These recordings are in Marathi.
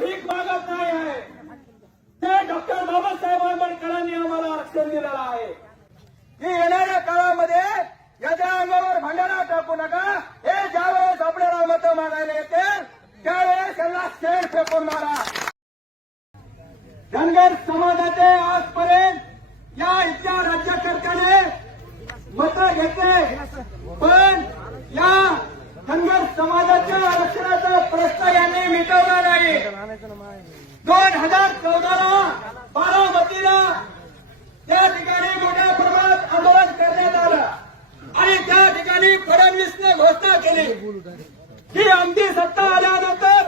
भीक मागत नाही आहे. ते डॉक्टर बाबासाहेब आंबेडकरांनी आम्हाला आरक्षण दिलेलं आहे. की येणाऱ्या काळामध्ये याच्या अंगावर भांडारा टाकू नका. हे ज्यावेळेस आपल्याला मतं मागायला येते त्यावेळेस यांना शेर फेकून मारा. धनगर समाजाचे आजपर्यंत या इथल्या राज्यकर्त्याने मतं घेतले. पण या धनगर समाजाच्या आरक्षणात प्रश्न यांनी मिटवला नाही. दोन हजार चौदाला बारामतीला त्या ठिकाणी मोठ्या प्रमाणात आंदोलन करण्यात आलं. आणि त्या ठिकाणी फडणवीसने घोषणा केली. की आमची सत्ता आल्यानंतर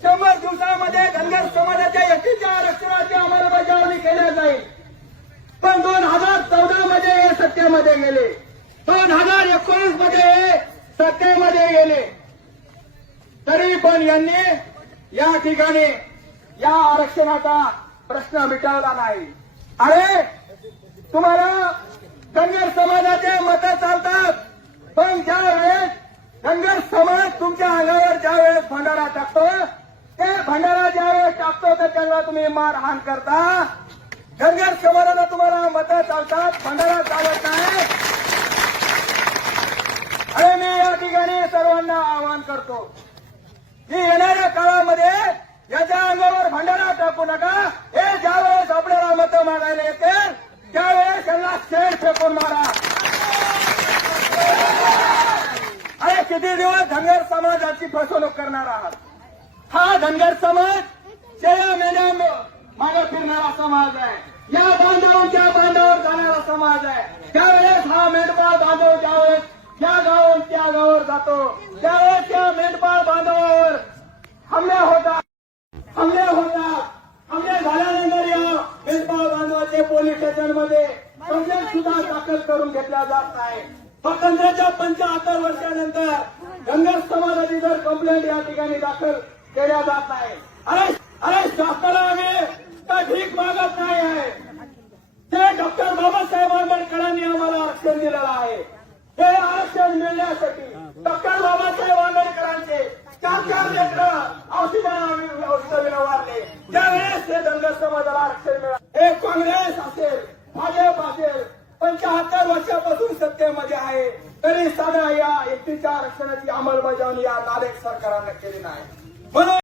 शंभर दिवसामध्ये धनगर समाजाच्या व्यक्तीच्या आरक्षणाची अंमलबजावणी केल्या जाईल. पण दोन हजार चौदा मध्ये हे सत्तेमध्ये गेले. दोन हजार एकोणीसमध्ये हे सत्तेमध्ये गेले. पाटील यांनी या ठिकाणी या आरक्षणाचा प्रश्न मिटवला नाही. अरे तुम्हाला धनगर समाजाचे मत चालतात पण ज्या वेळेस धनगर समाज तुमच्या अंगावर ज्या वेळेस भंडारा टाकतो ते भंडारा ज्या वेळेस टाकतो तर त्यांना तुम्ही मारहाण करता. धनगर समाजाला तुम्हाला मतं चालतात भंडारा चालत नाही. अरे मी या ठिकाणी सर्वांना आवाहन करतो. की येणाऱ्या काळामध्ये याच्या अंगावर भांडारा टाकू नका. हे ज्यावेळेस आपल्याला मतं मागायला येते त्यावेळेस त्यांना शेर फेकून मारा. अरे किती दिवस धनगर समाजाची फसवणूक करणार आहात? हा धनगर समाज शेळ्या मेल्या मागे फिरणारा समाज आहे. या बांधवांच्या बांधावर जाणारा समाज आहे. त्यावेळेस हा मेंढपाळ बांधव ज्यावेळेस त्या गावावर त्या गावावर जातो. पोलीस स्टेशनमध्ये कंप्लेंट सुद्धा दाखल करून घेतल्या जात नाही. स्वातंत्र्याच्या पंचाहत्तर वर्षानंतर धनगर समाजाची जर कंप्लेंट या ठिकाणी दाखल केल्या जात नाही. अरे अरे शासनाला आम्ही काय भीक मागत नाही आहे? ते डॉक्टर बाबासाहेब आंबेडकरांनी आम्हाला आरक्षण दिलेलं आहे. हे आरक्षण मिळण्यासाठी डॉक्टर बाबासाहेब आंबेडकरांचे चार चार लेकरं औषधाला औषध व्यवहारले त्यावेळेस ते धनगर समाजाला आरक्षण मिळालं हे काँग्रेस या एकटीच्या आरक्षणाची अंमलबजावणी या नादेक सरकारनं केली नाही म्हणून